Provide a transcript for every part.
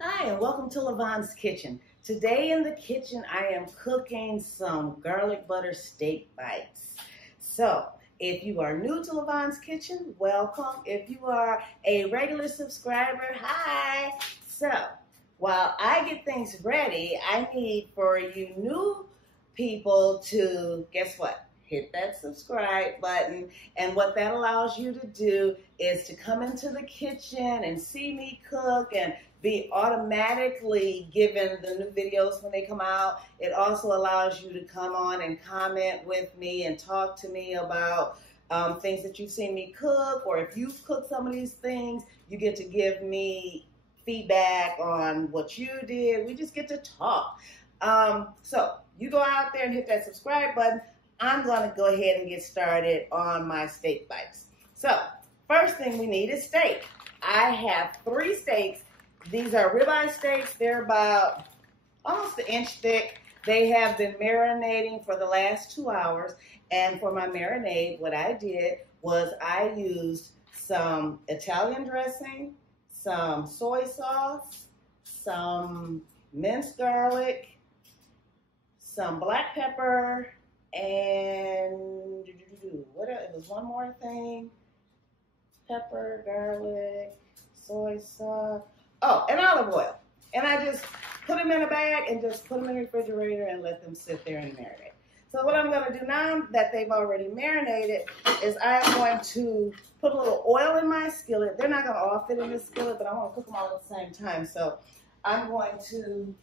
Hi, and welcome to Lavonne's Kitchen. Today in the kitchen, I am cooking some garlic butter steak bites. So, if you are new to Lavonne's Kitchen, welcome. If you are a regular subscriber, hi. So, while I get things ready, I need for you new people to, guess what? Hit that subscribe button, and what that allows you to do is to come into the kitchen and see me cook and be automatically given the new videos when they come out. It also allows you to come on and comment with me and talk to me about things that you've seen me cook, or if you've cooked some of these things, you get to give me feedback on what you did. We just get to talk. So you go out there and hit that subscribe button. I'm going to go ahead and get started on my steak bites. So, first thing we need is steak. I have 3 steaks. These are ribeye steaks. They're about almost an inch thick. They have been marinating for the last 2 hours. And for my marinade, what I did was I used some Italian dressing, some soy sauce, some minced garlic, some black pepper, and what else? It was one more thing: pepper, garlic, soy sauce, and olive oil. And I just put them in a bag and just put them in the refrigerator and let them sit there and marinate. So what I'm going to do now that they've already marinated is I'm going to put a little oil in my skillet. They're not going to all fit in this skillet, but I want to cook them all at the same time. So I'm going to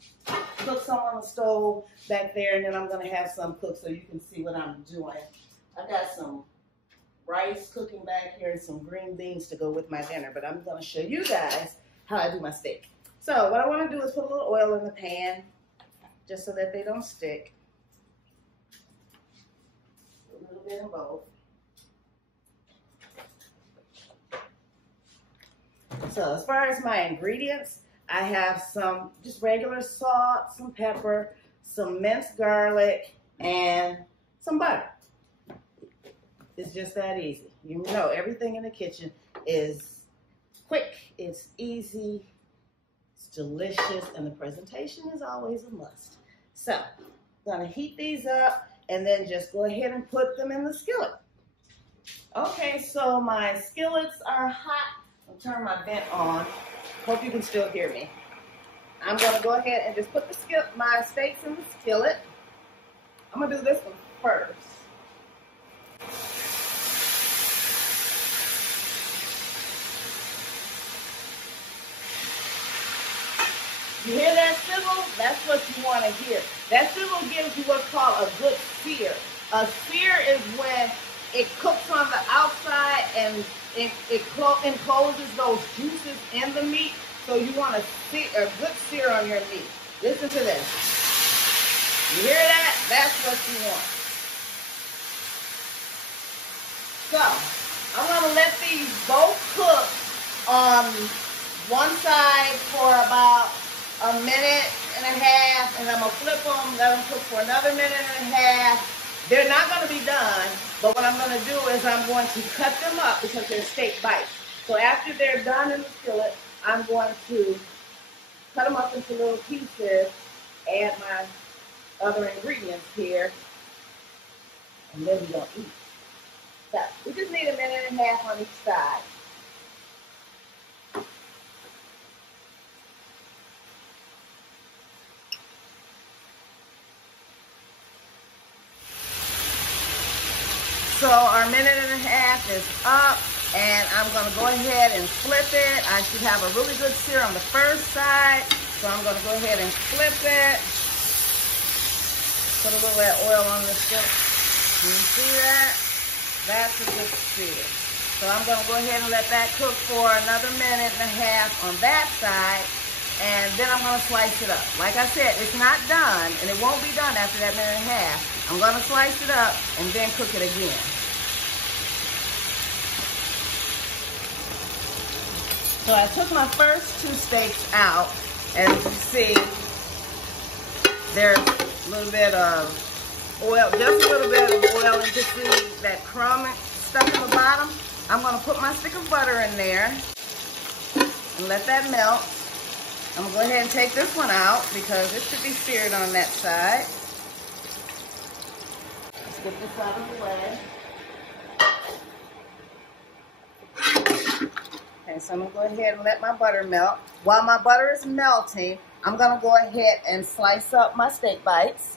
cook some on the stove back there, and then I'm going to have some cooked so you can see what I'm doing. I got some rice cooking back here and some green beans to go with my dinner, but I'm going to show you guys how I do my steak. So what I want to do is put a little oil in the pan just so that they don't stick. A little bit in both. So as far as my ingredients, I have some just regular salt, some pepper, some minced garlic, and some butter. It's just that easy. You know, everything in the kitchen is quick, it's easy, it's delicious, and the presentation is always a must. So, I'm gonna heat these up and then just go ahead and put them in the skillet. Okay, so my skillets are hot. I'll turn my vent on. Hope you can still hear me. I'm going to go ahead and just put my steaks in the skillet. I'm going to do this one first. You hear that sizzle? That's what you want to hear. That sizzle gives you what's called a good sear. A sear is when it cooks on the outside and it encloses those juices in the meat. So you want a good sear on your meat. Listen to this. You hear that? That's what you want. So I'm going to let these both cook on one side for about a minute and a half, and I'm going to flip them, let them cook for another minute and a half. They're not going to be done, but what I'm going to do is I'm going to cut them up because they're steak bites. So after they're done in the skillet, I'm going to cut them up into little pieces, add my other ingredients here, and then we're going to eat. So we just need a minute and a half on each side. So our minute and a half is up, and I'm going to go ahead and flip it. I should have a really good sear on the first side, so I'm going to go ahead and flip it. Put a little of that oil on the skillet. Can you see that? That's a good sear. So I'm going to go ahead and let that cook for another minute and a half on that side, and then I'm going to slice it up. Like I said, it's not done, and it won't be done after that minute and a half. I'm going to slice it up and then cook it again. So I took my first 2 steaks out, and as you see, there's a little bit of oil, just a little bit of oil, and just see that crumb stuck in the bottom. I'm going to put my stick of butter in there and let that melt. I'm gonna go ahead and take this one out because it should be seared on that side. Let's get this out of the way. Okay, so I'm gonna go ahead and let my butter melt. While my butter is melting, I'm gonna go ahead and slice up my steak bites.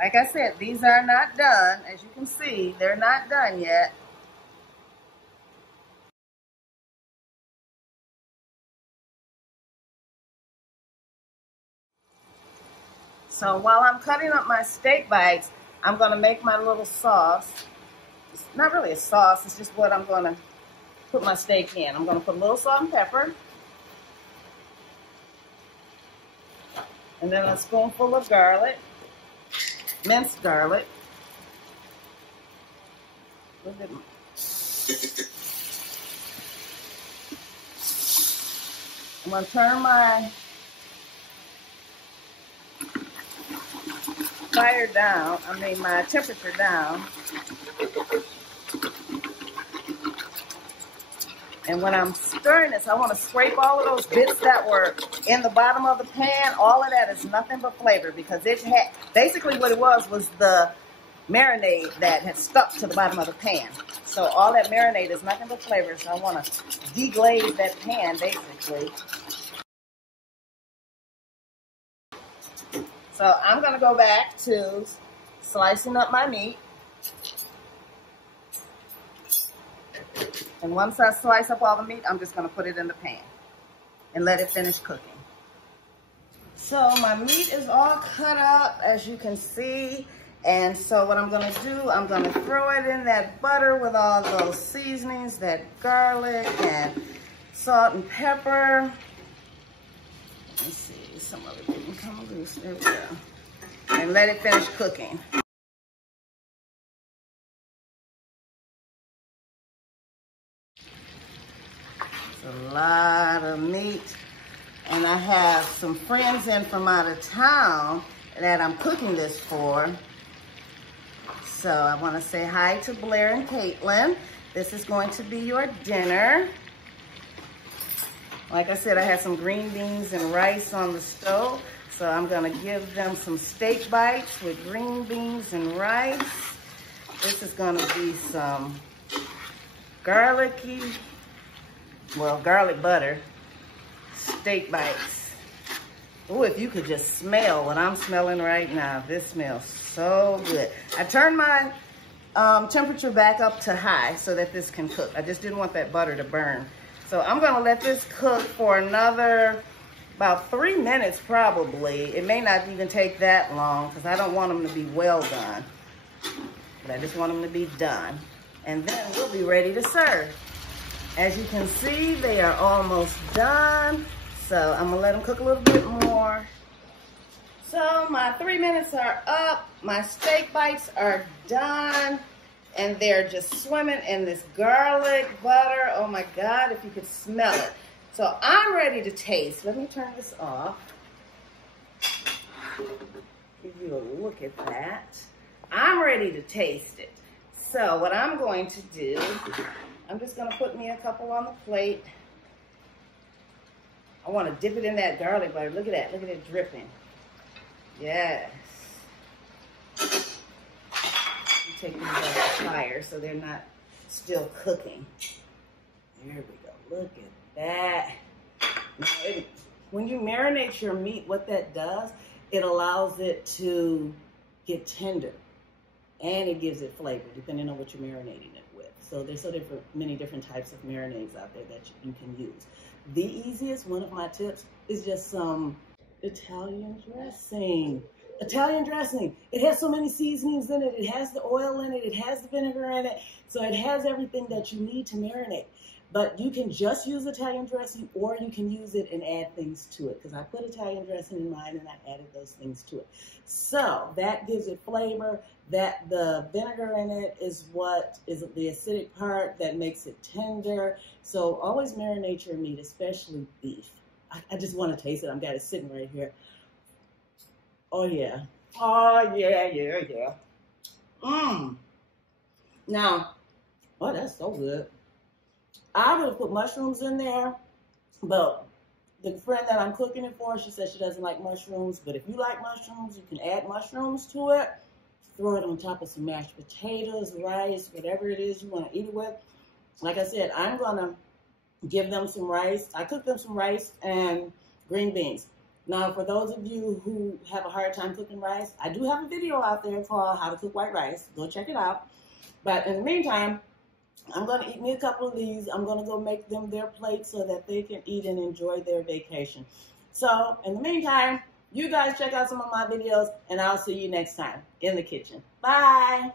Like I said, these are not done. As you can see, they're not done yet. So while I'm cutting up my steak bites, I'm gonna make my little sauce. It's not really a sauce, it's just what I'm gonna put my steak in. I'm gonna put a little salt and pepper. And then a spoonful of garlic. Minced garlic. I'm going to turn my fire down, my temperature down. And when I'm stirring this, I want to scrape all of those bits that were in the bottom of the pan. All of that is nothing but flavor because it had, basically what it was the marinade that had stuck to the bottom of the pan. So all that marinade is nothing but flavor. So I want to deglaze that pan basically. So I'm going to go back to slicing up my meat. And once I slice up all the meat, I'm just going to put it in the pan and let it finish cooking. So my meat is all cut up, as you can see. And so what I'm going to do, I'm going to throw it in that butter with all those seasonings, that garlic and salt and pepper. Let's see, some of it didn't come loose. There we go. And let it finish cooking. A lot of meat, and I have some friends in from out of town that I'm cooking this for. So I want to say hi to Blair and Caitlin. This is going to be your dinner. Like I said, I had some green beans and rice on the stove, so I'm going to give them some steak bites with green beans and rice. This is going to be some garlicky, well, garlic butter, steak bites. Oh, if you could just smell what I'm smelling right now. This smells so good. I turned my temperature back up to high so that this can cook. I just didn't want that butter to burn. So I'm gonna let this cook for another about 3 minutes probably. It may not even take that long because I don't want them to be well done. But I just want them to be done. And then we'll be ready to serve. As you can see, they are almost done. So I'm gonna let them cook a little bit more. So my 3 minutes are up. My steak bites are done. And they're just swimming in this garlic butter. Oh my God, if you could smell it. So I'm ready to taste. Let me turn this off. Give you a look at that. I'm ready to taste it. So what I'm going to do, I'm just gonna put me a couple on the plate. I wanna dip it in that garlic butter. Look at it dripping. Yes. You take these off the fire so they're not still cooking. There we go, look at that. Now, when you marinate your meat, what that does, it allows it to get tender and it gives it flavor depending on what you're marinating it with. So there's many different types of marinades out there that you can use. The easiest, one of my tips, is just some Italian dressing. Italian dressing. It has so many seasonings in it. It has the oil in it. It has the vinegar in it. So it has everything that you need to marinate. But you can just use Italian dressing, or you can use it and add things to it, because I put Italian dressing in mine and I added those things to it. So that gives it flavor. That the vinegar in it is what is the acidic part that makes it tender. So always marinate your meat, especially beef. I just want to taste it. I've got it sitting right here. Oh yeah. Oh yeah. Now, oh, that's so good. I would have put mushrooms in there, but the friend that I'm cooking it for, she said she doesn't like mushrooms. But if you like mushrooms, you can add mushrooms to it. Throw it on top of some mashed potatoes, rice, whatever it is you want to eat it with. Like I said, I'm going to give them some rice. I cook them some rice and green beans. Now, for those of you who have a hard time cooking rice, I do have a video out there called How to Cook White Rice. Go check it out. But in the meantime, I'm going to eat me a couple of these. I'm going to go make them their plates so that they can eat and enjoy their vacation. So, in the meantime, you guys check out some of my videos, and I'll see you next time in the kitchen. Bye.